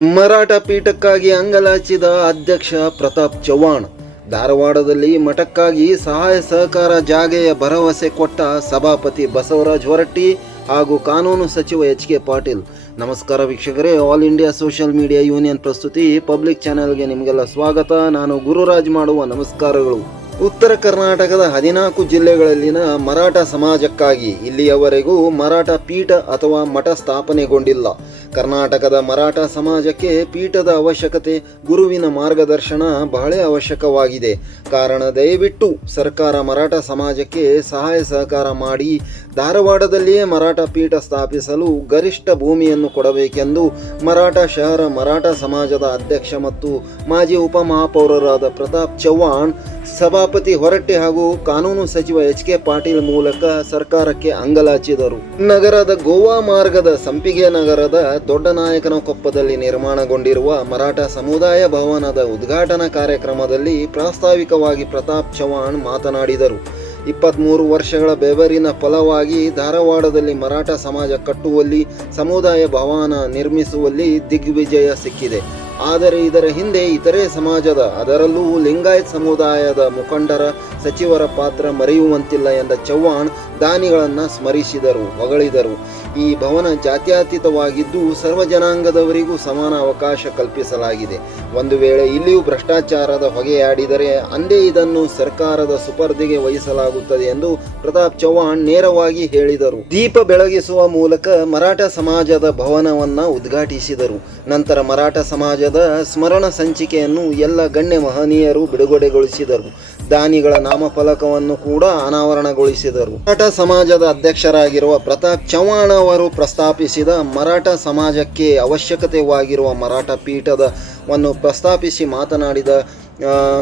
ಮರಾಠ ಪೀಠಕ್ಕಾಗಿ ಅಂಗಲಾಚಿದ ಅಧ್ಯಕ್ಷ ಪ್ರತಾಪ್ ಚವ್ಹಾಣ್ ಧಾರವಾಡದಲ್ಲಿ ಮಠಕ್ಕಾಗಿ ಸಹಾಯ ಸಹಕಾರ ಜಾಗೆಯ ಭರವಸೆ ಕೊಟ್ಟ ಸಭಾಪತಿ ಬಸವರಾಜ್ ಹೊರಟ್ಟಿ ಹಾಗೂ ಕಾನೂನು ಸಚಿವ ಎಚ್ ಕೆ ಪಾಟೀಲ್. ನಮಸ್ಕಾರ ವೀಕ್ಷಕರೇ, all India social media union ಪ್ರಸ್ತುತಿ ಪಬ್ಲಿಕ್ ಚಾನೆಲ್ಗೆ ನಿಮಗೆಲ್ಲ ಸ್ವಾಗತ. ನಾನು ಗುರುರಾಜ್ ಮಾಡುವ ನಮಸ್ಕಾರಗಳು. ಉತ್ತರ ಕರ್ನಾಟಕದ ಹದಿನಾಲ್ಕು ಜಿಲ್ಲೆಗಳಲ್ಲಿನ ಮರಾಠ ಸಮಾಜಕ್ಕಾಗಿ ಇಲ್ಲಿಯವರೆಗೂ ಮರಾಠ ಪೀಠ ಅಥವಾ ಮಠ ಸ್ಥಾಪನೆಗೊಂಡಿಲ್ಲ. ಕರ್ನಾಟಕದ ಮರಾಠ ಸಮಾಜಕ್ಕೆ ಪೀಠದ ಅವಶ್ಯಕತೆ ಗುರುವಿನ ಮಾರ್ಗದರ್ಶನ ಬಹಳ ಅವಶ್ಯಕವಾಗಿದೆ. ಕಾರಣ ದಯವಿಟ್ಟು ಸರ್ಕಾರ ಮರಾಠ ಸಮಾಜಕ್ಕೆ ಸಹಾಯ ಸಹಕಾರ ಮಾಡಿ ಧಾರವಾಡದಲ್ಲಿಯೇ ಮರಾಠ ಪೀಠ ಸ್ಥಾಪಿಸಲು ಗರಿಷ್ಠ ಭೂಮಿಯನ್ನು ಕೊಡಬೇಕೆಂದು ಮರಾಠ ಶಹರ ಮರಾಠ ಸಮಾಜದ ಅಧ್ಯಕ್ಷ ಮತ್ತು ಮಾಜಿ ಉಪಮಹಾಪೌರರಾದ ಪ್ರತಾಪ್ ಚವ್ಹಾಣ್ ಸಭಾಪತಿ ಹೊರಟ್ಟಿ ಹಾಗೂ ಕಾನೂನು ಸಚಿವ ಎಚ್ ಕೆ ಪಾಟೀಲ್ ಮೂಲಕ ಸರ್ಕಾರಕ್ಕೆ ಅಂಗಲಾಚಿದರು. ನಗರದ ಗೋವಾ ಮಾರ್ಗದ ಸಂಪಿಗೆ ನಗರದ ದೊಡ್ಡನಾಯಕನ ಕೊಪ್ಪದಲ್ಲಿ ನಿರ್ಮಾಣಗೊಂಡಿರುವ ಮರಾಠ ಸಮುದಾಯ ಭವನದ ಉದ್ಘಾಟನಾ ಕಾರ್ಯಕ್ರಮದಲ್ಲಿ ಪ್ರಾಸ್ತಾವಿಕವಾಗಿ ಪ್ರತಾಪ್ ಚವ್ಹಾಣ್ ಮಾತನಾಡಿದರು. ಇಪ್ಪತ್ತ್ಮೂರು ವರ್ಷಗಳ ಬೆವರಿನ ಫಲವಾಗಿ ಧಾರವಾಡದಲ್ಲಿ ಮರಾಠ ಸಮಾಜ ಕಟ್ಟುವಲ್ಲಿ, ಸಮುದಾಯ ಭವನ ನಿರ್ಮಿಸುವಲ್ಲಿ ದಿಗ್ವಿಜಯ ಸಿಕ್ಕಿದೆ. ಆದರೆ ಇದರ ಹಿಂದೆ ಇತರೆ ಸಮಾಜದ, ಅದರಲ್ಲೂ ಲಿಂಗಾಯತ್ ಸಮುದಾಯದ ಮುಖಂಡರ ಸಚಿವರ ಪಾತ್ರ ಮರೆಯುವಂತಿಲ್ಲ ಎಂದ ಚೌಹಾಣ್ ದಾನಿಗಳನ್ನು ಸ್ಮರಿಸಿದರು, ಹೊಗಳಿದರು. ಈ ಭವನ ಜಾತ್ಯತೀತವಾಗಿದ್ದು ಸರ್ವ ಜನಾಂಗದವರಿಗೂ ಸಮಾನ ಅವಕಾಶ ಕಲ್ಪಿಸಲಾಗಿದೆ. ಒಂದು ವೇಳೆ ಇಲ್ಲಿಯೂ ಭ್ರಷ್ಟಾಚಾರದ ಹೊಗೆಯಾಡಿದರೆ ಅಂದೇ ಇದನ್ನು ಸರ್ಕಾರದ ಸುಪರ್ದಿಗೆ ವಹಿಸಲಾಗುತ್ತದೆ ಎಂದು ಪ್ರತಾಪ್ ಚೌಹಾಣ್ ನೇರವಾಗಿ ಹೇಳಿದರು. ದೀಪ ಬೆಳಗಿಸುವ ಮೂಲಕ ಮರಾಠ ಸಮಾಜದ ಭವನವನ್ನ ಉದ್ಘಾಟಿಸಿದರು. ನಂತರ ಮರಾಠ ಸಮಾಜದ ಸ್ಮರಣ ಸಂಚಿಕೆಯನ್ನು ಎಲ್ಲ ಗಣ್ಯ ಮಹನೀಯರು ಬಿಡುಗಡೆಗೊಳಿಸಿದರು. ದಾನಿಗಳ ನಾಮಫಲಕವನ್ನು ಕೂಡ ಅನಾವರಣಗೊಳಿಸಿದರು. ಮರಾಠ ಸಮಾಜದ ಅಧ್ಯಕ್ಷರಾಗಿರುವ ಪ್ರತಾಪ್ ಚವ್ಹಾಣ್ ಅವರು ಪ್ರಸ್ತಾಪಿಸಿದ ಮರಾಠ ಸಮಾಜಕ್ಕೆ ಅವಶ್ಯಕತೆವಾಗಿರುವ ಮರಾಠ ಪೀಠದವನ್ನು ಪ್ರಸ್ತಾಪಿಸಿ ಮಾತನಾಡಿದ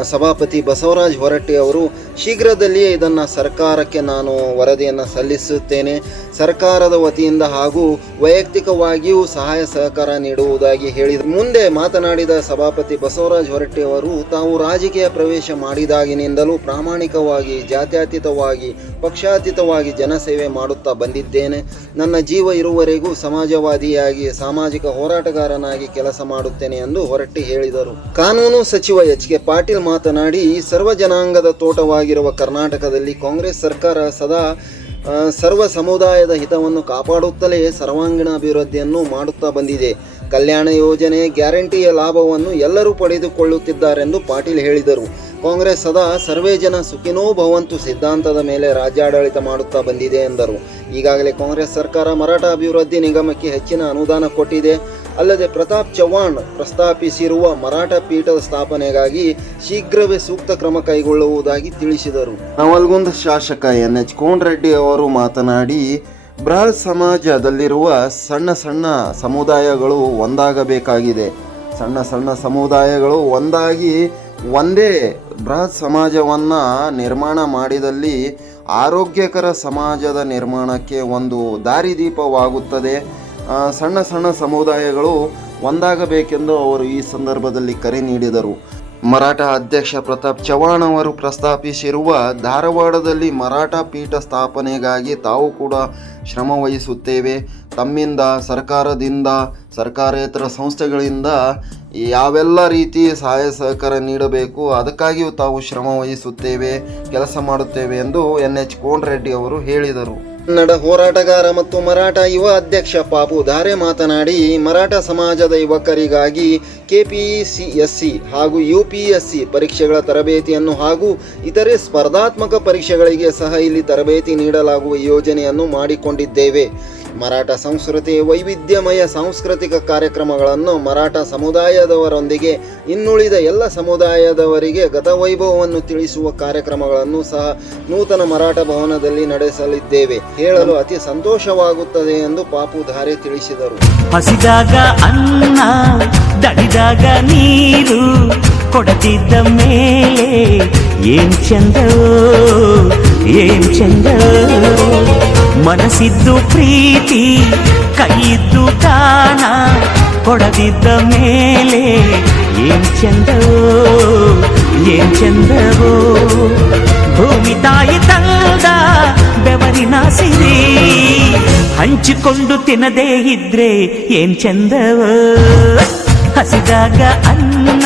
ಸಭಾಪತಿ ಬಸವರಾಜ್ ಹೊರಟ್ಟಿ ಅವರು, ಶೀಘ್ರದಲ್ಲಿಯೇ ಇದನ್ನು ಸರ್ಕಾರಕ್ಕೆ ನಾನು ವರದಿಯನ್ನು ಸಲ್ಲಿಸುತ್ತೇನೆ. ಸರ್ಕಾರದ ವತಿಯಿಂದ ಹಾಗೂ ವೈಯಕ್ತಿಕವಾಗಿಯೂ ಸಹಾಯ ಸಹಕಾರ ನೀಡುವುದಾಗಿ ಹೇಳಿದರು ಮುಂದೆ ಮಾತನಾಡಿದ ಸಭಾಪತಿ ಬಸವರಾಜ್ ಹೊರಟ್ಟಿ ಅವರು, ತಾವು ರಾಜಕೀಯ ಪ್ರವೇಶ ಮಾಡಿದಾಗಿನಿಂದಲೂ ಪ್ರಾಮಾಣಿಕವಾಗಿ, ಜಾತ್ಯತೀತವಾಗಿ, ಪಕ್ಷಾತೀತವಾಗಿ ಜನಸೇವೆ ಮಾಡುತ್ತಾ ಬಂದಿದ್ದೇನೆ. ನನ್ನ ಜೀವ ಇರುವವರೆಗೂ ಸಮಾಜವಾದಿಯಾಗಿ, ಸಾಮಾಜಿಕ ಹೋರಾಟಗಾರನಾಗಿ ಕೆಲಸ ಮಾಡುತ್ತೇನೆ ಎಂದು ಹೊರಟ್ಟಿ ಹೇಳಿದರು. ಕಾನೂನು ಸಚಿವ ಎಚ್. ಕೆ. ಪಾಟೀಲ್ ಮಾತನಾಡಿ ಸರ್ವ ಜನಾಂಗದ ತೋಟವಾಗಿರುವ ಕರ್ನಾಟಕದಲ್ಲಿ ಕಾಂಗ್ರೆಸ್ ಸರ್ಕಾರ ಸದಾ ಸರ್ವ ಸಮುದಾಯದ ಹಿತವನ್ನು ಕಾಪಾಡುತ್ತಲೇ ಸರ್ವಾಂಗೀಣ ಅಭಿವೃದ್ಧಿಯನ್ನು ಮಾಡುತ್ತಾ ಬಂದಿದೆ. ಕಲ್ಯಾಣ ಯೋಜನೆ ಗ್ಯಾರಂಟಿಯ ಲಾಭವನ್ನು ಎಲ್ಲರೂ ಪಡೆದುಕೊಳ್ಳುತ್ತಿದ್ದಾರೆಂದು ಪಾಟೀಲ್ ಹೇಳಿದರು. ಕಾಂಗ್ರೆಸ್ ಸದಾ ಸರ್ವೇ ಜನ ಸುಖಿನೋ ಭವಂತು ಸಿದ್ಧಾಂತದ ಮೇಲೆ ರಾಜ್ಯಾಡಳಿತ ಮಾಡುತ್ತಾ ಬಂದಿದೆ ಎಂದರು. ಈಗಾಗಲೇ ಕಾಂಗ್ರೆಸ್ ಸರ್ಕಾರ ಮರಾಠ ಅಭಿವೃದ್ಧಿ ನಿಗಮಕ್ಕೆ ಹೆಚ್ಚಿನ ಅನುದಾನ ಕೊಟ್ಟಿದೆ. ಅಲ್ಲದೆ ಪ್ರತಾಪ್ ಚವ್ಹಾಣ್ ಪ್ರಸ್ತಾಪಿಸಿರುವ ಮರಾಠ ಪೀಠದ ಸ್ಥಾಪನೆಗಾಗಿ ಶೀಘ್ರವೇ ಸೂಕ್ತ ಕ್ರಮ ಕೈಗೊಳ್ಳುವುದಾಗಿ ತಿಳಿಸಿದರು. ನವಲ್ಗುಂದ ಶಾಸಕ ಎನ್ ಎಚ್ ಕೋಣರೆಡ್ಡಿ ಅವರು ಮಾತನಾಡಿ ಬೃಹತ್ ಸಮಾಜದಲ್ಲಿರುವ ಸಣ್ಣ ಸಣ್ಣ ಸಮುದಾಯಗಳು ಒಂದಾಗಬೇಕಾಗಿದೆ. ಸಣ್ಣ ಸಣ್ಣ ಸಮುದಾಯಗಳು ಒಂದಾಗಿ ಒಂದೇ ಬೃಹತ್ ಸಮಾಜವನ್ನು ನಿರ್ಮಾಣ ಮಾಡಿದಲ್ಲಿ ಆರೋಗ್ಯಕರ ಸಮಾಜದ ನಿರ್ಮಾಣಕ್ಕೆ ಒಂದು ದಾರಿದೀಪವಾಗುತ್ತದೆ. ಸಣ್ಣ ಸಣ್ಣ ಸಮುದಾಯಗಳು ಒಂದಾಗಬೇಕೆಂದು ಅವರು ಈ ಸಂದರ್ಭದಲ್ಲಿ ಕರೆ ನೀಡಿದರು. ಮರಾಠ ಅಧ್ಯಕ್ಷ ಪ್ರತಾಪ್ ಚವ್ಹಾಣ್ ಅವರು ಪ್ರಸ್ತಾಪಿಸಿರುವ ಧಾರವಾಡದಲ್ಲಿ ಮರಾಠ ಪೀಠ ಸ್ಥಾಪನೆಗಾಗಿ ತಾವು ಕೂಡ ಶ್ರಮ ವಹಿಸುತ್ತೇವೆ. ತಮ್ಮಿಂದ, ಸರ್ಕಾರದಿಂದ, ಸರ್ಕಾರೇತರ ಸಂಸ್ಥೆಗಳಿಂದ ಯಾವೆಲ್ಲ ರೀತಿ ಸಹಾಯ ಸಹಕಾರ ನೀಡಬೇಕು, ಅದಕ್ಕಾಗಿಯೂ ತಾವು ಶ್ರಮ ವಹಿಸುತ್ತೇವೆ, ಕೆಲಸ ಮಾಡುತ್ತೇವೆ ಎಂದು ಎನ್ ಎಚ್ ಕೋನ್ರೆಡ್ಡಿ ಅವರು ಹೇಳಿದರು. ಕನ್ನಡ ಹೋರಾಟಗಾರ ಮತ್ತು ಮರಾಠ ಯುವ ಅಧ್ಯಕ್ಷ ಪಾಪು ಧಾರೆ ಮಾತನಾಡಿ, ಮರಾಠ ಸಮಾಜದ ಯುವಕರಿಗಾಗಿ ಕೆಪಿಇಸಿ ಪಿ ಹಾಗೂ ಯುಪಿಎಸ್ಸಿ ಪರೀಕ್ಷೆಗಳ ತರಬೇತಿಯನ್ನು ಹಾಗೂ ಇತರೆ ಸ್ಪರ್ಧಾತ್ಮಕ ಪರೀಕ್ಷೆಗಳಿಗೆ ಸಹ ಇಲ್ಲಿ ತರಬೇತಿ ನೀಡಲಾಗುವ ಯೋಜನೆಯನ್ನು ಮಾಡಿಕೊಂಡಿದ್ದೇವೆ. ಮರಾಠ ಸಂಸ್ಕೃತಿ ವೈವಿಧ್ಯಮಯ ಸಾಂಸ್ಕೃತಿಕ ಕಾರ್ಯಕ್ರಮಗಳನ್ನು ಮರಾಠ ಸಮುದಾಯದವರೊಂದಿಗೆ, ಇನ್ನುಳಿದ ಎಲ್ಲ ಸಮುದಾಯದವರಿಗೆ ಗತವೈಭವವನ್ನು ತಿಳಿಸುವ ಕಾರ್ಯಕ್ರಮಗಳನ್ನು ಸಹ ನೂತನ ಮರಾಠ ಭವನದಲ್ಲಿ ನಡೆಸಲಿದ್ದೇವೆ. ಹೇಳಲು ಅತಿ ಸಂತೋಷವಾಗುತ್ತದೆ ಎಂದು ಪಾಪು ಧಾರೆ ತಿಳಿಸಿದರು. ಹಸಿದಾಗ ಅನ್ನ ದಡಿದಾಗ ನೀರು, ಕೊಡತಿದ್ದ ಮೇಲೆ ಏನ್ ಚಂದವೋ ಏನ್ ಚಂದವೋ ಮನಸ್ಸಿದ್ದು ಪ್ರೀತಿ ಕೈಯಿದ್ದು ಕಾಣ ಕೊಡದಿದ್ದ ಮೇಲೆ ಏನ್ ಚಂದವೋ ಏನ್ ಚಂದವೋ ಭೂಮಿ ತಾಯಿ ತಂದ ಬೆವರಿನ ಸಿರಿ ಹಂಚಿಕೊಂಡು ತಿನ್ನದೇ ಇದ್ರೆ ಏನ್ ಚಂದವ ಹಸಿದಾಗ ಅನ್ನ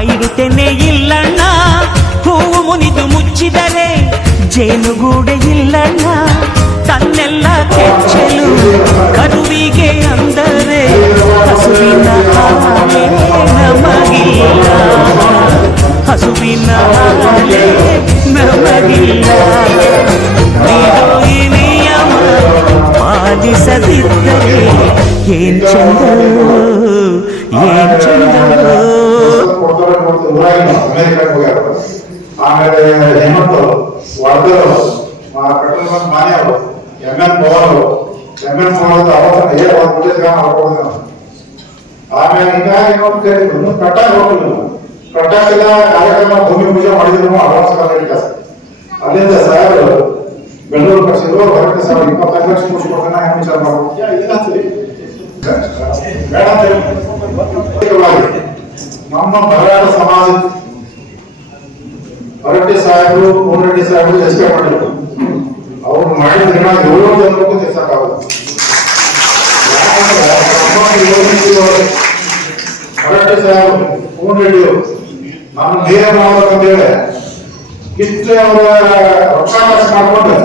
ಪೈರು ತೆನೆ ಇಲ್ಲಣ್ಣ. ಹೂವು ಮುನಿದು ಮುಚ್ಚಿದರೆ ಜೇನುಗೂಡೆ ಇಲ್ಲಣ್ಣ. ತನ್ನೆಲ್ಲ ಕೆಚ್ಚಲು ಕರುವಿಗೆ ಅಂದರೆ ಹಸುವಿನ ಹಾಲೇ ನಮಗಿಲ್ಲ. ಹಸುವಿನ ಹಾಲೆ ನಮಗಿಲ್ಲ. ನಿಯಮ ಪಾಲಿಸದಿದ್ದರೆ ಏನ್ ಚಂದ, ಏನ್ ಚಂದವೋ ಕೊಡ್ತಾರೆ ಮತ್ತು ಊರಾಗಿನ ಅಮೇರಿಕಕ್ಕೆ ಹೋಗ್ಯಾರ ಆಮೇಲೆ ಹೇಮಂತ್ ವರ್ಧರು ಪೆಟ್ರೋಲ್ ಬಂಕ್ ಮಾನ್ಯ ಅವರು M N power M N power ಅವತ್ತು ಏ ಒಂದು ಕೋಟಿ ಜನ ಮಾಡ್ಕೊಂಡು ಆಮೇಲೆ ಹಿಂಗಾಗಿ ಇನ್ನೊಂದು ಕರೀತು ಕಟ್ಟಾಗ ಹೋಗಲಿಲ್ಲ ಕಟ್ಟಾಗಿಲ್ಲ ಕಾರ್ಯಕ್ರಮ ಭೂಮಿ ಪೂಜೆ ಮಾಡಿದ್ರು ಅಡ್ವಾನ್ಸ್ ಕರ್ನಾಟಕ ಅಲ್ಲಿಂದ ಸಾಹೇಬರು ಬೆಂಗಳೂರು ಕಳಿಸಿದ್ರು ಹೊರಗೆ ಸಾವಿರದ ಇಪ್ಪತ್ತೈದು ಲಕ್ಷ ಮುಗಿಸ್ಕೊಡ್ತಾನೆ ಹೆಂಗೆ ವಿಚಾರ ಮಾಡ್ಬೋದು ಇಲ್ಲ ಅಂತೀವಿ ಬೇಡ ಅಂತೀವಿ ನಮ್ಮ ಬರಗಾಲ ಸಮಾಜ ಹೊರಟ್ಟಿ ಸಾಹೇಬರು ಕೋನರೆಡ್ಡಿ ಸಾಹೇಬರು ಎಸ್ಕೆ ಮಾಡಿದ್ರು. ಅವ್ರು ಮಾಡಿದ ದಿನ ಏಳು ಜನರಿಗೂ ತಿರ್ಸಕ್ಕಾಗಲ್ಲ ಹೊರಟ್ಟಿ ಸಾಹೇಬರು ಕೋನರೆಡ್ಡಿಯವರು ನಮ್ಮ ನೇರ ಮಾಡ್ಬೇಕಂತೇಳಿ ಕಿತ್ತೆ ಅವರ ರೊಕ್ಕ ಖರ್ಚು ಮಾಡ್ಕೊಂಡು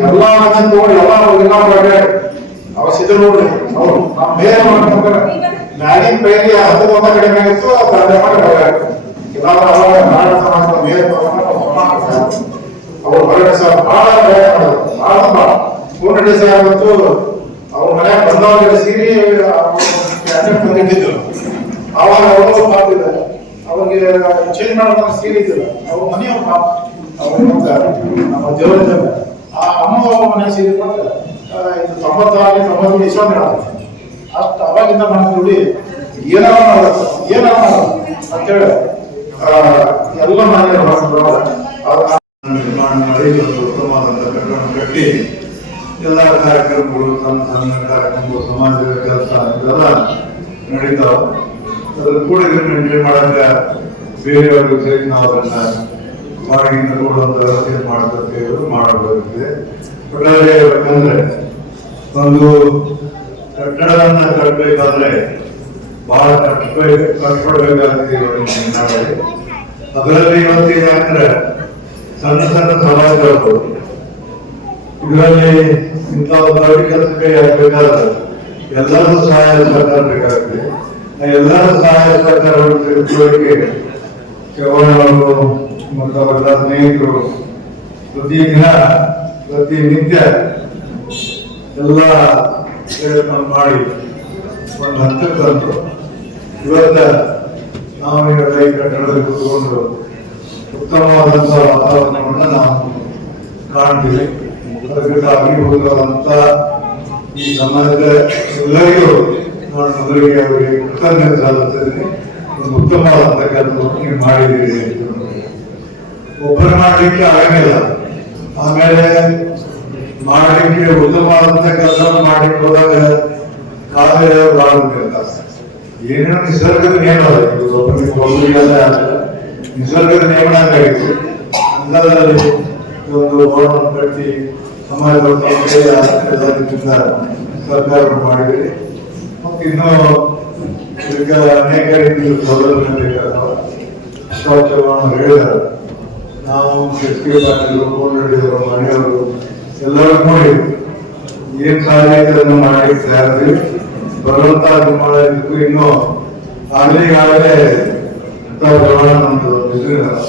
ಎಲ್ಲ ತಗೊಂಡು ಎಲ್ಲ ಎಲ್ಲ ಬಗ್ಗೆ ಅವ ಸಿದ್ಧ ನೋಡ್ರಿ ಅವ್ರು ನಮ್ಮ ನೇರ ಮಾಡ್ಕೊಂಡ್ರೆ ಮ್ಯಾಗಿನ ಬೇರೆ ಹತ್ತು ಬಂದ ಕಡಿಮೆ ಆಗಿತ್ತು. ಅವ್ರು ಹೊರಗಡೆ ಸಹ ಬಹಳ ಪ್ರಯತ್ನ ಮಾಡಿದ್ರು. ಬಹಳ ತುಂಬ. ಸಾಹೇಬ್ ಅಂತೂ ಅವ್ರ ಮನೆ ಬಂದವಾಗ ಸೀರೆ ಬಂದಿಟ್ಟಿದ್ರು ಅವಾಗ ಅವರು ಪಾಪಿದ್ದಾರೆ ಅವ್ರಿಗೆ ಚೇಂಜ್ ಮಾಡೋದನ್ನ ಸೀರೆ ಇದ್ದಿಲ್ಲ. ಅವ್ರ ಮನೆಯವ್ರ ಪಾಪ. ನಮ್ಮ ದೇವರ ಆ ಅಮ್ಮ ಮನೆ ಸೀರೆ ಕೊಟ್ಟು ತೊಂಬತ್ತಾರು, ತೊಂಬತ್ತೇಳು ಇಸ್ಕೊಂಡ್ ಅವಾಗಿಂದ ಮಾಡ್ತೀವಿ ಏನೋ ಏನೋ ಮಾಡೋದು ಅಂತೇಳಿ ಎಲ್ಲ ಮನೆಯ ನಿರ್ಮಾಣ ಮಾಡಿ, ಒಂದು ಉತ್ತಮವಾದಂಥ ಕಟ್ಟಡ ಕಟ್ಟಿ, ಎಲ್ಲ ಕಾರ್ಯಕ್ರಮಗಳು ತಮ್ಮ ಸಣ್ಣ ಕಾರ್ಯಕ್ರಮಗಳು, ಸಮಾಜದ ಕೆಲಸ, ಇದೆಲ್ಲ ನಡೀತಾವ ಅದ್ರ ಕೂಡ ಮೇಂಟೈನ್ ಮಾಡಕ್ಕೆ ಬೇರೆಯವ್ರಿಗೆ ಸೇರಿ ನಾವು ಅದನ್ನ ಬಾಡಿಗೆಯಿಂದ ಕೊಡುವಂತ ವ್ಯವಸ್ಥೆ ಮಾಡಬೇಕು ಮಾಡಬೇಕಾಗಿದೆ. ಒಂದು ಕಟ್ಟಡವನ್ನ ಕಟ್ಟಬೇಕಾದ್ರೆ ಬಹಳ ಕಟ್ಟಬೇಕು ಕಟ್ಕೊಡ್ಬೇಕಾಗ್ತದೆ ಇವತ್ತಿನ. ಅದರಲ್ಲಿ ಇವತ್ತೇನಂದ್ರೆ ಸಣ್ಣ ಸಣ್ಣ ಸಮಾಜಗಳು ಇದರಲ್ಲಿ ಇಂಥ ದೊಡ್ಡ ಕೆಲಸಕ್ಕೆ ಆಗ್ಬೇಕಾದ್ರೆ ಎಲ್ಲರೂ ಸಹಾಯ ಸಹಕಾರ ಬೇಕಾಗ್ತದೆ ಆ ಎಲ್ಲರ ಸಹಾಯ ಸಹಕಾರವನ್ನು ತಿಳ್ಕೊಳ್ಳಿಕ್ಕೆ ಚೌಹಾಣವರು ಮತ್ತು ಅವರ ಸ್ನೇಹಿತರು ಪ್ರತಿದಿನ ಪ್ರತಿನಿತ್ಯ ಎಲ್ಲ ಪ್ರಯತ್ನ ಮಾಡಿ ಒಂದು ಹಂತಕ್ಕೆ ತಂದು ಇವತ್ತ ನಾವು ಇವತ್ತ ಈ ಕಟ್ಟಡದಲ್ಲಿ ಕೂತ್ಕೊಂಡು ಉತ್ತಮವಾದಂತಹ ವಾತಾವರಣವನ್ನು ನಾವು ಕಾಣ್ತೀವಿ. ಅದಕ್ಕಾಗಿ ಹೋಗುವಂತ ಈ ಸಮಾಜದ ಎಲ್ಲರಿಗೂ ನಾನು ಮೊದಲಿಗೆ ಅವರಿಗೆ ಕೃತಜ್ಞತೆ ಸಲ್ಲಿಸ್ತೇನೆ. ಒಂದು ಉತ್ತಮವಾದಂತಹ ಕೆಲಸವನ್ನು ನೀವು ಮಾಡಿದ್ದೀರಿ ಒಬ್ಬರು ಮಾಡಲಿಕ್ಕೆ ಆಗಂಗಿಲ್ಲ ಆಮೇಲೆ ಮಾಡಲಿಕ್ಕೆ ಉತ್ತಮವಾದಂತ ಕೆಲಸ ಮಾಡಲಿಕ್ಕೆ ಹೋದಾಗ ಕಾಲ ಏನೇನೋ ನಿಸರ್ಗದ ನಿಯಮ. ನಿಸರ್ಗದ ನಿಯಮನ ಆಗಿತ್ತು ಒಂದು ಬೋರ್ಡನ್ನು ಕಟ್ಟಿ ಸಮಾಜದ ಎಲ್ಲ ರೀತಿಯಿಂದ ಸರ್ಕಾರ ಮಾಡಿದ್ರೆ ಮತ್ತೆ ಇನ್ನು ಇದಕ್ಕೆ ಅನೇಕ ರೀತಿಯ ಸೌಲಭ್ಯ ಬೇಕಾಗ್ತವೆ ಸ್ವಚ್ಛವನ್ನು ಹೇಳಿದ್ದಾರೆ. ನಾವು ಶಕ್ತಿ ಮನೆಯವರು ಎಲ್ಲರೂ ನೋಡಿ, ಏನ್ ಕಾರ್ಯಕ್ರಮ ಮಾಡಿ ತಯಾರಿ ಬರುವಂತ ದಿನಮಾನಕ್ಕೂ ಇನ್ನೂ ಆಗಲೇ ಈಗಾಗಲೇ ನಮ್ದು?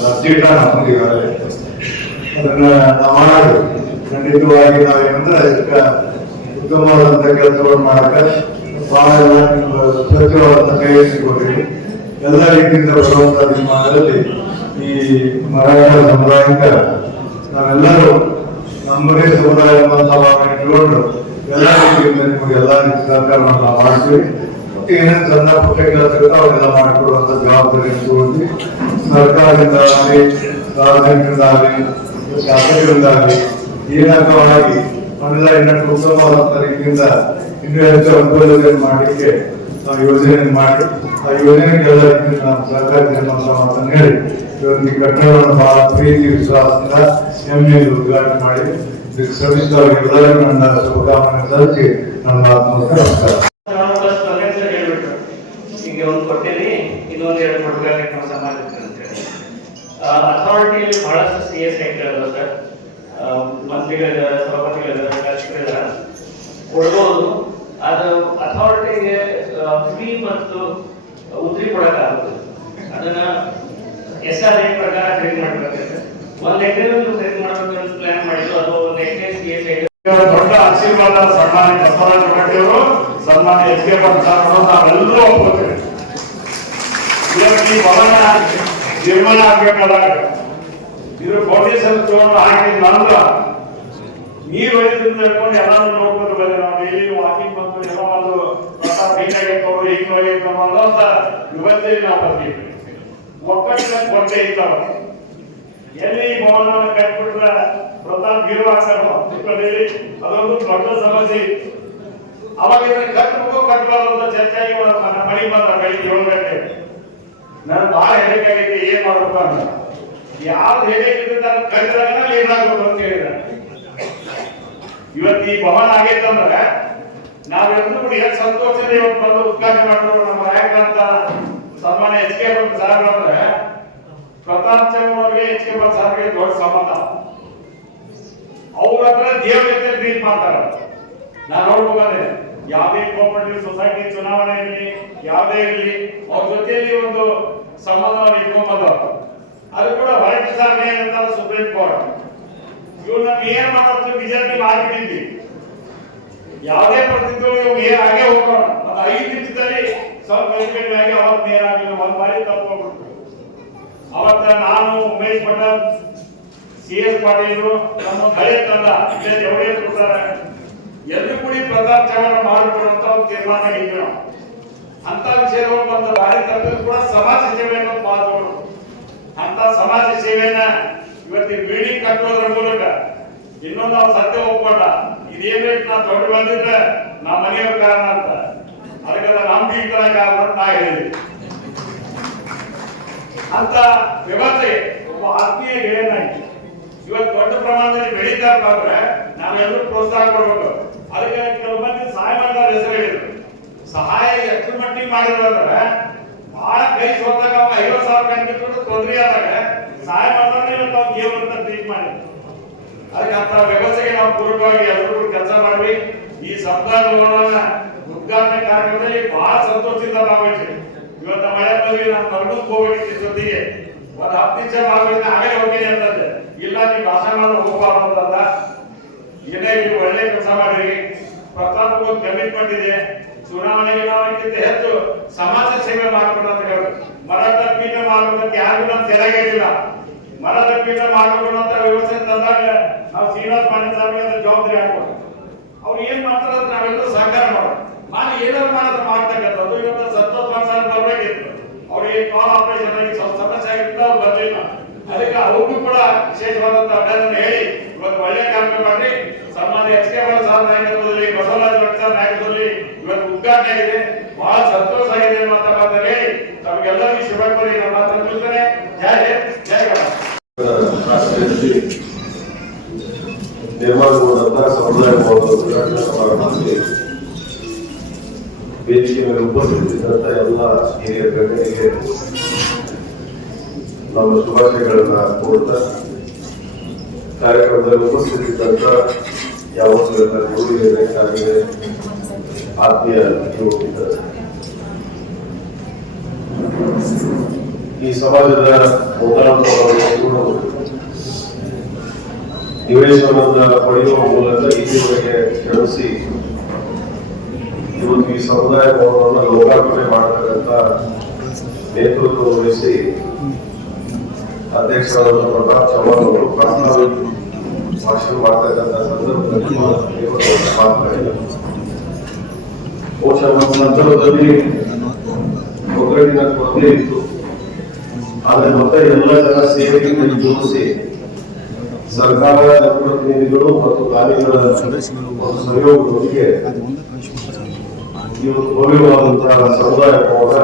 ಅರ್ಜಿಟ ನಮ್ದು ಈಗಾಗಲೇ ಅದನ್ನ ನಾವು ಮಾಡೋದು. ಖಂಡಿತವಾಗಿ ನಾವೇನಂದ್ರೆ ಇದಕ್ಕ ಉತ್ತಮವಾದಂತ ಕೆಲಸವನ್ನು ಮಾಡಕ ಬಹಳ ಸ್ವಚ್ಛವಾದಂತ ಕೈ ಎಲ್ಲ ರೀತಿಯಿಂದ ಬರುವಂತ ನಿರ್ಮಾಣದಲ್ಲಿ ಈ ಮರಾಠ ಸಮುದಾಯಕ್ಕೆ ನಮ್ಮದೇ ಸಮುದಾಯ ಇಟ್ಕೊಂಡು ಎಲ್ಲ ನಿಮಗೆ ಎಲ್ಲ ರೀತಿ ಸಹಕಾರವನ್ನು ನಾವು ಮಾಡ್ತೀವಿ. ಏನೇನು ಸಣ್ಣ ಪುಟ್ಟ ಕೆಲಸ ಅವರೆಲ್ಲ ಮಾಡಿಕೊಡುವಂತ ಜವಾಬ್ದಾರಿ ಇಟ್ಕೊಂಡು ಸರ್ಕಾರದಿಂದ ಆಗಲಿ ಸಾರ್ವಜನಿಕರಿಂದ ಆಗಲಿ ಶಾಸಕರಿಂದ ಆಗಲಿ ಏನಾಗವಾಗಿ ಅವನ್ನೆಲ್ಲ ಇನ್ನಷ್ಟು ಉತ್ತಮವಾದಂತ ರೀತಿಯಿಂದ ಇನ್ನೂ ಹೆಚ್ಚು ಅನುಕೂಲತೆ ಮಾಡಲಿಕ್ಕೆ ನಾವು ಯೋಜನೆ ಮಾಡಿ ಆ ಯೋಜನೆಗೆಲ್ಲ ರೀತಿಯಿಂದ ನಾವು ಸರ್ಕಾರದಿಂದ ಮಾತನ್ನು ಹೇಳಿ. ಇವತ್ತು ಈ ಕಟ್ಟಡವನ್ನು ಬಹಳ ಪ್ರೀತಿ, ವಿಶ್ವಾಸದಿಂದ ಹೆಮ್ಮೆಯಿಂದ ಉದ್ಘಾಟನೆ ಮಾಡಿ ಎಲ್ಲರಿಗೂ ನನ್ನ ಶುಭಕಾಮನೆ ಸಲ್ಲಿಸಿ ನನ್ನ ಆತ್ಮಕ್ಕೆ ನಮಸ್ಕಾರ ಒಂದು ಕೊಟ್ಟಿರಿ ಇನ್ನೊಂದು ಎರಡು ಕೊಡ್ಬೇಕು ನಾವು ಸಮಾಜಕ್ಕೆ ಅಂತೇಳಿ ಅಥಾರಿಟಿಯಲ್ಲಿ ಬಹಳಷ್ಟು ಸಿ ಎಸ್ ಐಗಳಿದಾವೆ ಸರ್ ಮಂತ್ರಿಗಳಿದ್ದಾರೆ ಸಭಾಪತಿಗಳಿದ್ದಾರೆ ಶಾಸಕರಿದ್ದಾರೆ ಕೊಡ್ಬೋದು ಅದು ಅಥಾರಿಟಿಗೆ ಫ್ರೀ ಮತ್ತು ಉದ್ರಿ ಕೊಡಕ್ಕಾಗುತ್ತೆ ಅದನ್ನ ಎಸ್ ಆರ್ ಐ ಪ್ರಕಾರ ಖರೀದಿ ಮಾಡ್ಬೇಕಾಗುತ್ತೆ ಒಂದು ಎಕರೆ ಖರೀದಿ ಮಾಡ್ಬೇಕು ಅಂತ ಪ್ಲಾನ್ ಮಾಡಿದ್ದು ಅದು ಒಂದು ಎಕರೆ ಸಿ ಎಸ್ ಐ ದೊಡ್ಡ ಆಶೀರ್ವಾದ ಸನ್ಮಾನ್ಯ ಬಸವರಾಜ ಹೊರಟ್ಟಿಯವರು ಸನ್ಮಾನ್ಯ ಎಚ್ ಕೆ ಅವರು ನಾವೆಲ್ಲರೂ ಒಪ್ಕೋತೇವೆ ಇವತ್ತು ಈ ಭವನ ನಿರ್ಮಾಣ ಇದು ಫೌಂಡೇಶನ್ ತಗೊಂಡು ಹಾಕಿದ ನಂತರ ನೀರು ಒಯ್ದಿಂದ ಹಿಡ್ಕೊಂಡು ಎಲ್ಲಾನು ನೋಡ್ಕೊಂಡು ಬಂದ್ರೆ ನಾವು. ಡೈಲಿ ವಾಕಿಂಗ್ ಬಂದು ಎಲ್ಲ ಒಂದು ಅಂತ ಇವತ್ತೇ ನಾವು ಬರ್ತೀವಿ ಎಲ್ಲಿ ಭವನವನ್ನು ಕಟ್ಬಿಟ್ರೆ ಪ್ರತಾಪ್ ಅದೊಂದು ದೊಡ್ಡ ಸಮಸ್ಯೆ ಅವಾಗ ಇದನ್ನ ಕಟ್ಟಬೇಕು ಅಂತ ಚರ್ಚೆ ಮನೆಗೆ ಬಂದ ಬೆಳಿಗ್ಗೆ ಏಳು ಗಂಟೆ. ನಾನು ಬಹಳ ಹೆದರಿಕೆ ಏನ್ ಮಾಡ್ಬೇಕು ಯಾವ್ದು ಇರ್ತದೆ ಅದನ್ನ ಕಟ್ಟಿದಾಗ ಏನಾಗ್ಬೇಕು ಅಂತ ಹೇಳಿದ ಇವತ್ತು ಈ ಭವನ ಆಗೈತಂದ್ರೆ ನಾವೆಲ್ಲರೂ ಕೂಡ ಎಷ್ಟು ಸಂತೋಷದಿಂದ ಇವತ್ತು ಬಂದು ಉದ್ಘಾಟನೆ ಮಾಡಿದ್ರು ನಮ್ಮ ನಾಯಕರಂತ ಸನ್ಮಾನ್ಯ ಎಚ್ ಕೆ ಸಾಹೇಬ್ರು ಅಂದ್ರೆ ಪ್ರತಾಪ್ ಅವರಿಗೆ ಎಚ್ ಕೆ ಸಾಹೇಬ್ರಿಗೆ ದೊಡ್ಡ ಸಂಬಂಧ. ಅವ್ರ ಹತ್ರ ದೇವ್ರ ಟ್ರೀಟ್ ಮಾಡ್ತಾರೆ. ನಾನು ನೋಡ್ಬೇಕಂದ್ರೆ ಯಾವುದೇ ಕೋಪರೇಟಿವ್ ಸೊಸೈಟಿ ಚುನಾವಣೆ ಇರಲಿ, ಯಾವುದೇ ಇರಲಿ, ಅವ್ರ ಜೊತೆಯಲ್ಲಿ ಒಂದು ಸಂಬಂಧವನ್ನು ಇಟ್ಕೊಂಡ್ಬಂದವರು ಅದು ಕೂಡ ಹೊರಟ ಸಾಧನೆ ಅಂತ ಸುಪ್ರೀಂ ಕೋರ್ಟ್. ಇವ್ರು ನಮ್ಗೆ ಏನ್ ಮಾತಾಡ್ತೀವಿ ಬಿಜೆಪಿ ಮಾಡ್ಬಿಟ್ಟಿದ್ವಿ ಯಾವುದೇ ಪರಿಸ್ಥಿತಿ ಏನ್ ಹಾಗೆ ಹೋಗೋಣ. ಮತ್ತೆ ಐದು ನಿಮಿಷದಲ್ಲಿ ಸ್ವಲ್ಪ ಆಗಿ ಅವತ್ತು ನೇರಾಗಿಲ್ಲ ಒಂದ್ ಬಾರಿ ತಪ್ಪು ಹೋಗ್ಬಿಟ್ಟು ಅವತ್ತ ನಾನು ಉಮೇಶ್ ಭಟ್ ಸಿ ಎಸ್ ಪಾಟೀಲ್ ನಮ್ಮ ಹಳೆ ತಂದ ಜವಳಿ ಕೊಡ್ತಾರೆ. ಎಲ್ಲರೂ ಕೂಡಿ ಪ್ರತಾಪ್ ಚೌಹಾಣ್ ಮಾಡಿಕೊಡುವಂತ ಒಂದು ತೀರ್ಮಾನ ನಾವು ಅಂತ ವಿಷಯಗಳು ಬಂದ ಬಾರಿ ತಪ್ಪಿದ್ರು ಕೂಡ ಸಮಾಜ ಸೇವೆಯನ್ನು ಪಾಲ್ಗೊಂಡು ಅಂತ ಸಮಾಜ ಸೇವೆಯನ್ನ ಇವತ್ತಿನ ಬಿಲ್ಡಿಂಗ್ ಕಟ್ಟೋದ್ರ ಮೂಲಕ ಇನ್ನೊಂದು ಅವ್ರು ಸತ್ಯ ಒಪ್ಕೊಂಡ. ಇದೇನೇ ನಾ ದೊಡ್ಡ ಬಂದಿದ್ರೆ ನಮ್ಮ ಮನೆಯವ್ರ ಕಾರಣ ಅಂತ. ಅದಕ್ಕೆಲ್ಲ ನಮ್ ಬೀಗ್ತರ ಕಾರಣ ಅಂತ ನಾ ಹೇಳಿದ್ವಿ ಅಂತ ವ್ಯವಸ್ಥೆ ಒಬ್ಬ ಆತ್ಮೀಯ ಗೆಳೆಯನಾಗಿ ಇವತ್ತು ದೊಡ್ಡ ಪ್ರಮಾಣದಲ್ಲಿ ಬೆಳೀತಾ ಇರ್ತಾರೆ ನಾವೆಲ್ಲರೂ ಪ್ರೋತ್ಸಾಹ ಕೊಡ್ಬೇಕು. ಅದಕ್ಕೆ ಕೆಲವು ಮಂದಿ ಸಹಾಯ ಮಾಡಿದ ಹೆಸರು ಹೇಳಿದ್ರು. ಸಹಾಯ ಎಷ್ಟು ಮಟ್ಟಿಗೆ ಮಾಡಿದ್ರು ಅಂದ್ರೆ ಬಹಳ ಕೈ ಸೋತಾಗ ಅವ ಐವತ್ತು ಸಾವಿರ ಕಂಡಿಟ್ಟು ತೊಂದರೆ ಆದಾಗ ಸಹಾಯ ಮಾಡಿದ್ರೆ ನಾವು ಅಂತ ಟ್ರೀಟ್ ಮಾಡಿ ಅದಕ್ಕೆ ಅಂತ ವ್ಯವಸ್ಥೆಗೆ ನಾವು ಪೂರಕವಾಗಿ ಎಲ್ಲರೂ ಕೆಲಸ ಮಾಡಿ ಈ ಸಂಸ್ಥಾನವನ್ನ ಉದ್ಘಾಟನೆ ಕಾರ್ಯಕ್ರಮದಲ್ಲಿ ಬಹಳ ಸಂತೋಷದಿಂದ ಭಾಗವಹಿಸಿ ಇವತ್ತು ಮಳೆ ಬಂದ್ವಿ ನಾನು ಕರ್ಕೊಂಡು ಹೋಗ್ಬೇಕಿತ್ತು ಜೊತೆಗೆ ಒಂದು ಹತ್ತು ನಿಮಿಷ ಭಾಗವಹಿಸಿದ ಆಗಲೇ ಹೋಗ್ತೀನಿ ಅಂತಂದೆ. ಇಲ್ಲ ನೀವು ಭಾಷಣ ಮಾಡೋ ಹೋಗಬಾರ್ದು ಏನೇ, ನೀವು ಒಳ್ಳೆ ಕೆಲಸ ಮಾಡಿರಿ. ಪ್ರತಾಪ್ ಒಂದು ಕಮಿಟ್ಮೆಂಟ್ ಇದೆ. ಚುನಾವಣೆಗೆ ನಾವಕ್ಕಿಂತ ಹೆಚ್ಚು ಸಮಾಜ ಸೇವೆ ಮಾಡಿಕೊಂಡಂತ ಅಂತ ಹೇಳಿ ಮರ ಯಾರು ನಮ್ಮ ತೆರಗಿಲ್ಲ ಮರದ ಪೀಠ ಮಾಡಿಕೊಂಡಂತ ವ್ಯವಸ್ಥೆ ತಂದಾಗ ನಾವು ಶ್ರೀನಿವಾಸ ಪಾಂಡೆ ಸ್ವಾಮಿ ಅಂತ ಜವಾಬ್ದಾರಿ ಹಾಕ್ಬೋದು ಅವ್ರು ಏನ್ ಮಾಡ್ತಾರೆ ಅಂತ ನಾವೆಲ್ಲರೂ ಸಹಕಾರ ಮಾಡೋದು. ನಾನು ಏನಾದ್ರು ಮಾಡಿದ್ರೆ ಮಾಡ್ತಕ್ಕಂಥದ್ದು. ಇವತ್ತು ಸಂತೋಷ್ ಮಾನ್ಸಾರ್ ಅವ್ರು ಅವ್ರಿಗೆ ಕಾಲ್ ಆಪರೇಷನ್ ಆಗಿ ಸ್ವಲ್ಪ ಸಮಸ್ಯೆ ಆಗಿತ್ತು, ಅವ್ರು ಬರ್ಲಿಲ್ಲ. ಅದಕ್ಕೆ ಅವ್ರಿಗೂ ಕೂಡ ವಿಶೇಷವಾದಂತ ಅಭ್ಯರ್ಥನೆ ಹೇಳಿ, ಇವತ್ತು ಒಳ್ಳೆ ಕಾರ್ಯಕ್ರಮ ಮಾಡಿ ಸಮಾಜ ಎಚ್ ಕೆ ನಾಯಕತ್ವದಲ್ಲಿ, ಬಸವರಾಜ ಭಟ್ ಸರ್ ನಾಯಕತ್ವದಲ್ಲಿ ಇವತ್ತು ಉದ್ಘಾಟನೆ ಇದೆ ಬಹಳ ಸಂತೋಷ ಆಗಿದೆ ಅಂತ ಮಾತನ್ನು ತಮಗೆಲ್ಲರಿಗೂ ಶುಭ ನಮ್ಮ ಮಾತನ್ನು ಜಯ ಜಯ ಹಿಂದ್, ಜೈ ಕರ್ನಾಟಕ ರಾಷ್ಟ್ರದಲ್ಲಿ ನಿರ್ಮಾಣಗೊಂಡಂತ ಸಮುದಾಯ ಭವನದ ಉದ್ಘಾಟನಾ ವೇದಿಕೆ ಮೇಲೆ ಉಪಸ್ಥಿತಿದ್ದಂತ ಎಲ್ಲ ಹಿರಿಯ ಗಣ್ಯರಿಗೆ ನಮ್ಮ ಶುಭಾಶಯಗಳನ್ನ ಕೋರ್ತಾ ಕಾರ್ಯಕ್ರಮದಲ್ಲಿ ಉಪಸ್ಥಿತಿದ್ದಂತ ಯಾವತ್ತೂ ಎಲ್ಲ ಗುರುವಿಗೆ ಬೇಕಾಗಿದೆ ಆತ್ಮೀಯ ಈ ಸಮಾಜದ ಮುಂದಾಳತ್ವವನ್ನು ನಿವೇಶನವನ್ನ ಪಡೆಯುವ ಮೂಲಕ ಇಲ್ಲಿವರೆಗೆ ಕೆಲಸಿ ಇವತ್ತು ಈ ಸಮುದಾಯ ಭವನವನ್ನು ಲೋಕಾರ್ಪಣೆ ಮಾಡತಕ್ಕಂತ ನೇತೃತ್ವ ವಹಿಸಿ ಅಧ್ಯಕ್ಷರಾದ ಪ್ರತಾಪ್ ಚವ್ಹಾಣ್ ಅವರು ಭಾಷಣ ಮಾಡ್ತಕ್ಕಂಥ ಸಂದರ್ಭದಲ್ಲಿ ಮಾತನಾಡಿದರು ನಮ್ಮ ನಂತರದಲ್ಲಿ ಒಗ್ಗಟ್ಟಿನ ಕೊರತೆ ಇತ್ತು. ಆದರೆ ಮತ್ತೆ ಎಲ್ಲ ಜನ ಸೇವೆಯನ್ನು ಜೋಡಿಸಿ ಸರ್ಕಾರ ಜನಪ್ರತಿನಿಧಿಗಳು ಮತ್ತು ಕಾರ್ಯಗಳ ಸಹಯೋಗದೊಂದಿಗೆ ಇವತ್ತು ಭವ್ಯವಾದಂತಹ ಸಮುದಾಯ ಭವನ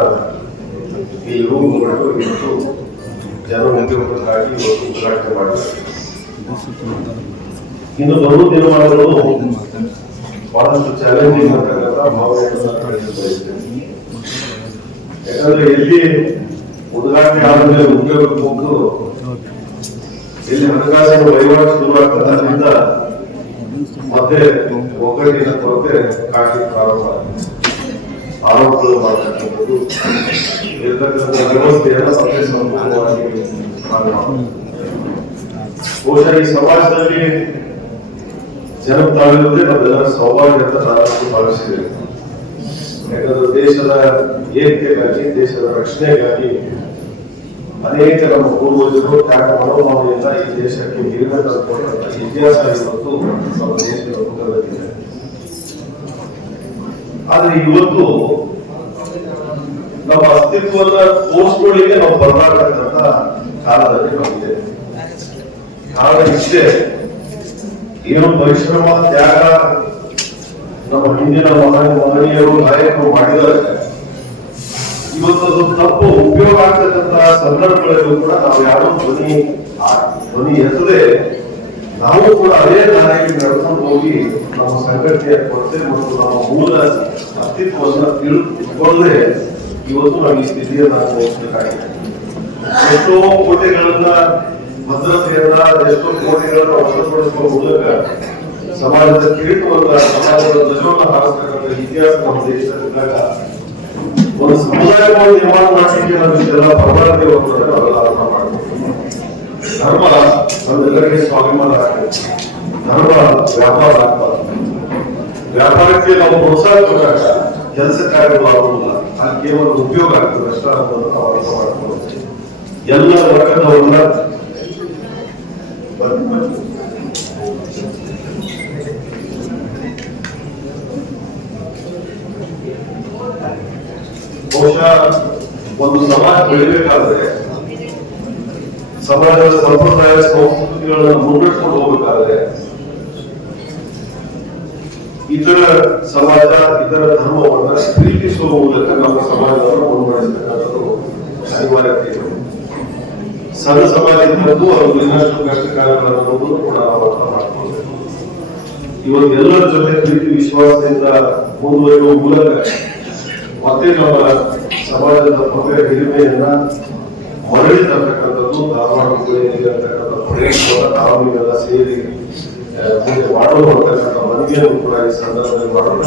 ಈ ರೂಮುಗಳು ಇವತ್ತು ಜನ ಉದ್ಯೋಗಕ್ಕಾಗಿ ಇವತ್ತು ಉದ್ಘಾಟನೆ ಮಾಡಿದ್ದಾರೆ. ಇನ್ನು ಬರುವ ದಿನಮಾನಗಳು ಬಹಳಷ್ಟು ಚಾಲೆಂಜಿಂಗ್ ಅಂತಕ್ಕಂಥ ಭಾವನೆಗಳನ್ನ ಯಾಕಂದ್ರೆ ಎಲ್ಲಿ ಉದ್ಘಾಟನೆ ಆದಮೇಲೆ ಉದ್ಯೋಗ ಮುಗ್ದು ಇಲ್ಲಿ ಹಣಕಾಸಿನ ವಹಿವಾಟು ಶುರುವಾಗ್ತದ್ರಿಂದ ಮತ್ತೆ ಒಗ್ಗಟ್ಟಿನ ಕೊರತೆ ಕಾಣಲಿಕ್ಕೆ ಪ್ರಾರಂಭ. ಆರೋಪಗಳು ಮಾಡತಕ್ಕಂಥದ್ದು ಇರ್ತಕ್ಕಂಥ ವ್ಯವಸ್ಥೆಯನ್ನ ಮತ್ತೆ ಸಂಪೂರ್ಣವಾಗಿ. ಬಹುಶಃ ಈ ಸಮಾಜದಲ್ಲಿ ಜನ ತಾಳಿರುವುದೇ ನಮ್ಮೆಲ್ಲರ ಸೌಭಾಗ್ಯ ಅಂತ ನಾನು ಭಾವಿಸಿದ್ದೇನೆ ಯಾಕಂದ್ರೆ ದೇಶದ ಏಕತೆಗಾಗಿ, ದೇಶದ ರಕ್ಷಣೆಗಾಗಿ ಅನೇಕ ನಮ್ಮ ಪೂರ್ವಜರು ತ್ಯಾಗ ಮನೋಭಾವನೆಯಿಂದ ಈ ದೇಶಕ್ಕೆ ಹಿರಿಮೆ ತಂದುಕೊಂಡಂತ ಇತಿಹಾಸ ಇವತ್ತು ನಮ್ಮ ದೇಶದ ಮುಖದಲ್ಲಿದೆ ಆದ್ರೆ ಇವತ್ತು ನಮ್ಮ ಅಸ್ತಿತ್ವದ ತೋರಿಸ್ಕೊಳ್ಳಿಕ್ಕೆ ನಾವು ಬದಲಾಗತಕ್ಕಂತ ಕಾಲದಲ್ಲಿ ನಾವಿದೆ ಕಾರಣ ಇಷ್ಟೇ. ಏನು ಪರಿಶ್ರಮ, ತ್ಯಾಗ, ನಮ್ಮ ಹಿಂದಿನ ಮಹಾನ್, ಮಹನೀಯರು, ನಾಯಕರು ಮಾಡಿದ್ದಾರೆ. ಇವತ್ತದು ತಪ್ಪು ಉಪಯೋಗ ಆಗ್ತಕ್ಕಂತಹ ಸಂದರ್ಭಗಳಲ್ಲೂ ಕೂಡ ನಾವು ಯಾರು ಧ್ವನಿ ಧ್ವನಿ ಎತ್ತದೆ ನಾವು ಕೂಡ ಅದೇ ದಾರಿಯಲ್ಲಿ ನಡ್ಕೊಂಡು ಹೋಗಿ ನಮ್ಮ ಸಂಘಟನೆಯ ಕೊರತೆ ಮತ್ತು ನಮ್ಮ ಮೂಲ ಅಸ್ತಿತ್ವವನ್ನು ತಿಳಿದುಕೊಂಡ್ರೆ ಇವತ್ತು ನಾವು ಈ ಸ್ಥಿತಿಯನ್ನು ಅನುಭವಿಸಬೇಕಾಗಿದೆ. ಎಷ್ಟೋ ಕೋಟೆಗಳನ್ನ ಭದ್ರತೆಯನ್ನ ಎಷ್ಟು ಕೋಟೆಗಳನ್ನ ವಶಪಡಿಸುವ ಮೂಲಕ ಸಮಾಜದ ಕಿರೀಟವನ್ನ ಸಮಾಜದ ಧ್ವಜವನ್ನು ಹಾರಿಸ್ತಕ್ಕಂಥ ಇತಿಹಾಸ ನಮ್ಮ ದೇಶದಲ್ಲಿದ್ದಾಗ ಒಂದು ಸಮುದಾಯವನ್ನು ನಿರ್ಮಾಣ ಮಾಡಲಿಕ್ಕೆ ನಾವು ಇಷ್ಟೆಲ್ಲ ಪರಮಾರ್ಥಿ ಹೋಗ್ತದೆ ನಾವೆಲ್ಲ ಅರ್ಥ ಮಾಡಬೇಕು ಧರ್ಮ ನಮ್ಮೆಲ್ಲರಿಗೆ ಸ್ವಾಭಿಮಾನ ಧರ್ಮ ವ್ಯಾಪಾರ ಆಗ್ಬಾರ್ದು. ವ್ಯಾಪಾರಕ್ಕೆ ನಾವು ಪ್ರೋತ್ಸಾಹ ಕೊಟ್ಟಾಗ ಕೆಲಸ ಕಾರ್ಯಗಳು ಆಗುವುದಿಲ್ಲ ಕೇವಲ ಉದ್ಯೋಗ ಆಗ್ತದೆ ಅಷ್ಟ ಅಂತ ನಾವು ಅರ್ಥ ಮಾಡ್ಕೊಂಡು ಎಲ್ಲ ವರ್ಗದವರನ್ನ. ಬಹುಶಃ ಒಂದು ಸಮಾಜ ಬೆಳಿಬೇಕಾದ್ರೆ ಸಮಾಜದ ಸಂಪ್ರದಾಯ ಸಂಸ್ಕೃತಿಗಳನ್ನು ಮುನ್ನಡೆಸ್ಕೊಂಡು ಹೋಗ್ಬೇಕಾದ್ರೆ ಇತರ ಸಮಾಜ, ಇತರ ಧರ್ಮವನ್ನ ಪ್ರೀತಿಸುವ ಮೂಲಕ ನಮ್ಮ ಸಮಾಜವನ್ನು ಮುನ್ನಡೆಸತಕ್ಕಂಥದ್ದು ಅನಿವಾರ್ಯತೆ. ಇದೆ ಸಣ್ಣ ಸಮಾಜ ಅವರು ಅದು ಕಷ್ಟ ಕಾರ್ಯಗಳನ್ನು ಕೂಡ ಅರ್ಥ ಮಾಡ್ಕೊಳ್ಬೇಕು ಇವತ್ತು ಎಲ್ಲರ ಜೊತೆ ಪ್ರೀತಿ, ವಿಶ್ವಾಸದಿಂದ ಮುಂದುವರಿಯುವ ಮೂಲಕ ಮತ್ತೆ ನಮ್ಮ ಸಮಾಜದ ಪಕ್ಕ ಹಿರಿಮೆಯನ್ನ ಮರಳಿ ತರ್ತಕ್ಕಂಥದ್ದು ಧಾರವಾಡ ಜಿಲ್ಲೆಯಲ್ಲಿ ಅಂತಕ್ಕಂಥ ಸೇರಿ ಮಾಡಲು ಅಂತಕ್ಕಂಥ ಮನವಿಯನ್ನು ಕೂಡ ಈ ಸಂದರ್ಭದಲ್ಲಿ ಮಾಡೋಣ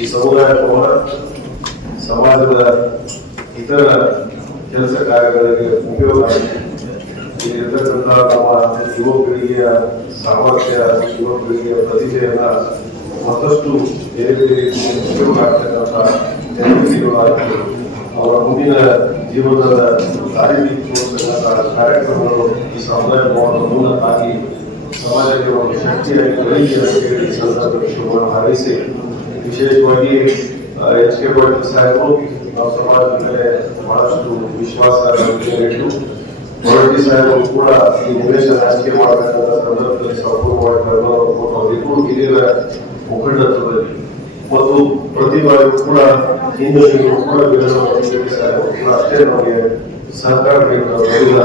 ಈ ಸಮುದಾಯ ಭವನ ಸಮಾಜದ ಇತರ ಕೆಲಸ ಕಾರ್ಯಗಳಿಗೆ ಉಪಯೋಗ ಆಗುತ್ತೆ. ಇಲ್ಲಿರ್ತಕ್ಕಂಥ ನಮ್ಮ ಯುವ ಪೀಳಿಗೆಯ ಸಾಮರ್ಥ್ಯ ಯುವ ಪೀಳಿಗೆಯ ಪ್ರತಿಭೆಯನ್ನ ಮತ್ತಷ್ಟು ಬೇರೆ ಬೇರೆ ರೀತಿಯಲ್ಲಿ ಉಪಯೋಗ ಆಗ್ತಕ್ಕಂಥ ಜನಪ್ರಿಯವಾದ ಅವರ ಮುಂದಿನ ಜೀವನದ ದಾರಿ ತೋರಿಸ್ತಕ್ಕಂಥ ಕಾರ್ಯಕ್ರಮಗಳು ಈ ಸಮುದಾಯ ಭವನದ ಮೂಲಕ ಆಗಿ ಸಮಾಜಕ್ಕೆ ಒಂದು ಶಕ್ತಿಯಾಗಿ ಬೆಳಗ್ಗೆ ಅಂತ ಹೇಳಿ ಈ ಸಂದರ್ಭದಲ್ಲಿ ಶುಭವನ್ನು ಹಾರೈಸಿ ವಿಶೇಷವಾಗಿ ಎಚ್ ಕೆ ಪಾಟೀಲ್ ಸಾಹೇಬರು ನಾವು ಸಮಾಜದ ಮೇಲೆ ಬಹಳಷ್ಟು ವಿಶ್ವಾಸ ನಂಬಿಕೆ ಇಟ್ಟು ಹೊರಟಿ ಸಾಹೇಬರು ಕೂಡ ಈ ನಿವೇಶ ರಾಜಕೀಯ ಮಾಡಬೇಕಾದ ಸಂದರ್ಭದಲ್ಲಿ ಸಂಪೂರ್ಣವಾಗಿ ಹಿರಿಯರ ಮುಖಂಡತ್ವದಲ್ಲಿ ಮತ್ತು ಪ್ರತಿ ಬಾರಿಯೂ ಕೂಡ ಹಿಂದೆ ಕೂಡ ಅಷ್ಟೇ ನಮಗೆ ಸಹಕಾರ ನೀಡಿದ